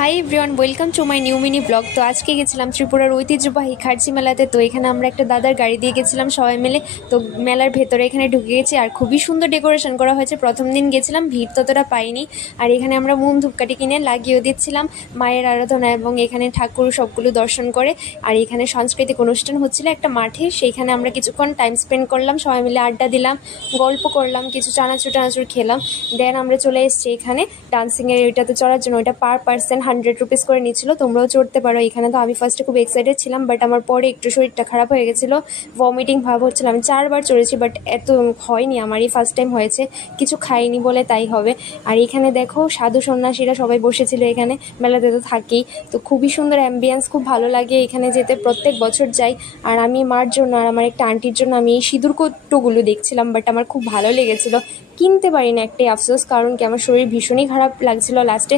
Hi everyone, welcome to my new mini blog. তো আজকে গেছিলাম ত্রিপুরার ঐতিহ্যবাহী খার্চি মেলাতে। তো এখানে আমরা একটা দাদার গাড়ি দিয়ে গেছিলাম সবাই মিলে। তো মেলার ভেতরে এখানে ঢুকে গেছি, আর খুবই সুন্দর ডেকোরেশন করা হয়েছে। প্রথম দিন গেছিলাম, ভিড় ততটা পাইনি। আর এখানে আমরা মোম ধূপকাঠি কিনে লাগিয়েও দিচ্ছিলাম মায়ের আরাধনা, এবং এখানে ঠাকুর সবগুলো দর্শন করে। আর এখানে সাংস্কৃতিক অনুষ্ঠান হচ্ছিল একটা মাঠে, সেইখানে আমরা কিছুক্ষণ টাইম স্পেন্ড করলাম, সবাই মিলে আড্ডা দিলাম, গল্প করলাম, কিছু চানাচুর টানাচুর খেলাম। দেন আমরা চলে এসেছি এখানে ডান্সিংয়ের ওইটাতে চড়ার জন্য। ওইটা পার পার্সন 100 রুপিস করে নিচ্ছিল, তোমরাও চড়তে পারো এখানে। তো আমি ফার্স্টে খুব এক্সাইটেড ছিলাম, বাট আমার পরে একটু শরীরটা খারাপ হয়ে গেছিলো, ভমিটিং ভাব হচ্ছিল। আমি 4বার চড়েছি, বাট এত হয়নি, আমারই ফার্স্ট টাইম হয়েছে, কিছু খাইনি বলে তাই হবে। আর এখানে দেখো সাধু সন্ন্যাসীরা সবাই বসেছিল, এখানে মেলাতে তো থাকেই। তো খুবই সুন্দর অ্যাম্বিয়েন্স, খুব ভালো লাগে এখানে যেতে, প্রত্যেক বছর যাই। আর আমি মার জন্য আর আমার একটা আন্টির জন্য আমি এই সিঁদুর কৌটোগুলো দেখছিলাম, বাট আমার খুব ভালো লেগেছিলো, কিনতে পারি না, একটাই আফসোস, কারণ কি আমার শরীর ভীষণই খারাপ লাগছিল লাস্টে।